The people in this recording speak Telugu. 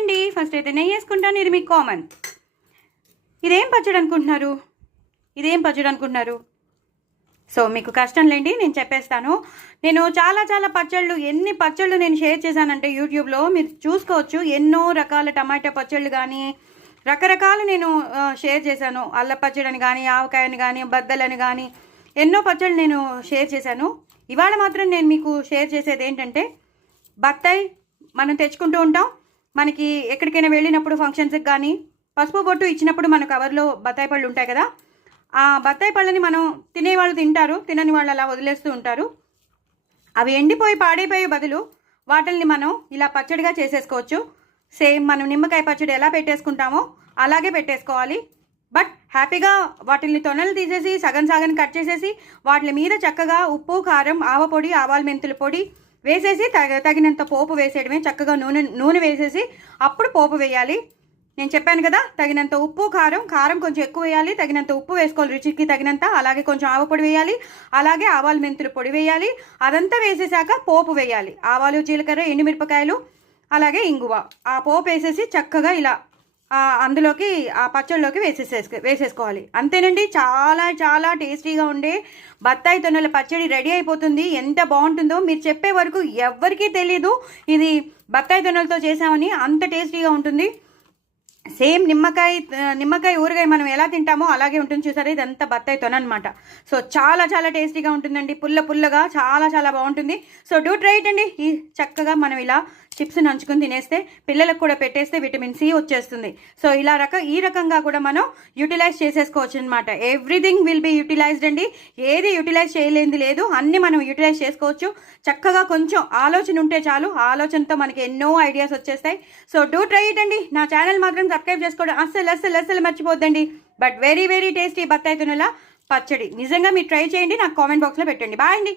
అండి. ఫస్ట్ అయితే నెయ్యి వేసుకుంటాను. ఇది మీకు కామన్. ఇదేం పచ్చడి అనుకుంటున్నారు? సో మీకు కష్టం లేండి, నేను చెప్పేస్తాను. నేను చాలా పచ్చళ్ళు, ఎన్ని పచ్చళ్ళు నేను షేర్ చేశానంటే యూట్యూబ్లో మీరు చూసుకోవచ్చు. ఎన్నో రకాల టమాటా పచ్చళ్ళు కానీ రకరకాలు నేను షేర్ చేశాను. అల్ల పచ్చడిని కానీ, ఆవకాయని కానీ, బద్దలని కానీ ఎన్నో పచ్చళ్ళు నేను షేర్ చేశాను. ఇవాళ మాత్రం నేను మీకు షేర్ చేసేది ఏంటంటే బత్తాయి మనం తెచ్చుకుంటూ ఉంటాం. మనకి ఎక్కడికైనా వెళ్ళినప్పుడు ఫంక్షన్స్కి కానీ పసుపు బొట్టు ఇచ్చినప్పుడు మన కవర్లో బత్తాయి పళ్ళు ఉంటాయి కదా. ఆ బత్తాయి పళ్ళని మనం తినేవాళ్ళు తింటారు, తినని వాళ్ళు అలా వదిలేస్తూ ఉంటారు. అవి ఎండిపోయి పాడైపోయే బదులు వాటిల్ని మనం ఇలా పచ్చడిగా చేసేసుకోవచ్చు. సేమ్ మనం నిమ్మకాయ పచ్చడి ఎలా పెట్టేసుకుంటామో అలాగే పెట్టేసుకోవాలి. బట్ హ్యాపీగా వాటిల్ని తొనలు తీసేసి సగం కట్ చేసేసి వాటి మీద చక్కగా ఉప్పు, కారం, ఆవపొడి, ఆవాల మెంతుల పొడి వేసేసి తగినంత పోపు వేసేయడమే. చక్కగా నూనె వేసేసి అప్పుడు పోపు వేయాలి. నేను చెప్పాను కదా, తగినంత ఉప్పు, కారం కొంచెం ఎక్కువ వేయాలి, తగినంత ఉప్పు వేసుకోవాలి రుచికి తగినంత. అలాగే కొంచెం ఆవపొడి వేయాలి, అలాగే ఆవాల మెంతుల పొడి వేయాలి. అదంతా వేసేసాక పోపు వేయాలి. ఆవాలు, జీలకర్ర, ఎండుమిరపకాయలు, అలాగే ఇంగువ. ఆ పోపు వేసేసి చక్కగా ఇలా అందులోకి ఆ పచ్చళ్ళలోకి వేసేసుకోవాలి. అంతేనండి, చాలా టేస్టీగా ఉండే బత్తాయి తొనల పచ్చడి రెడీ అయిపోతుంది. ఎంత బాగుంటుందో మీరు చెప్పే వరకు ఎవ్వరికీ తెలియదు ఇది బత్తాయి తొనలతో చేసామని. అంత టేస్టీగా ఉంటుంది. సేమ్ నిమ్మకాయ ఊరగాయ మనం ఎలా తింటామో అలాగే ఉంటుంది. చూసారా, ఇదంతా బత్తాయి తొన అనమాట. సో చాలా టేస్టీగా ఉంటుందండి. పుల్లగా చాలా బాగుంటుంది. సో డూ ట్రై ఇట్ అండి. ఈ చక్కగా మనం ఇలా చిప్స్ నంచుకుని తినేస్తే పిల్లలకు కూడా పెట్టేస్తే విటమిన్ సి వచ్చేస్తుంది. సో ఇలా ఈ రకంగా కూడా మనం యూటిలైజ్ చేసేసుకోవచ్చు అనమాట. ఎవ్రీథింగ్ విల్ బి యూటిలైజ్డ్ అండి. ఏది యూటిలైజ్ చేయలేనిది లేదు, అన్నీ మనం యూటిలైజ్ చేసుకోవచ్చు. చక్కగా కొంచెం ఆలోచన ఉంటే చాలు, ఆలోచనతో మనకి ఎన్నో ఐడియాస్ వచ్చేస్తాయి. సో డూ ట్రై ఇట్ అండి. నా ఛానల్ మాత్రం సబ్స్క్రైబ్ చేసుకోవడం అస్సలు మర్చిపోద్దండి. బట్ వెరీ టేస్టీ బత్తాయి తొనల పచ్చడి నిజంగా మీరు ట్రై చేయండి. నాకు కామెంట్ బాక్స్లో పెట్టండి. బాయ్ అండి.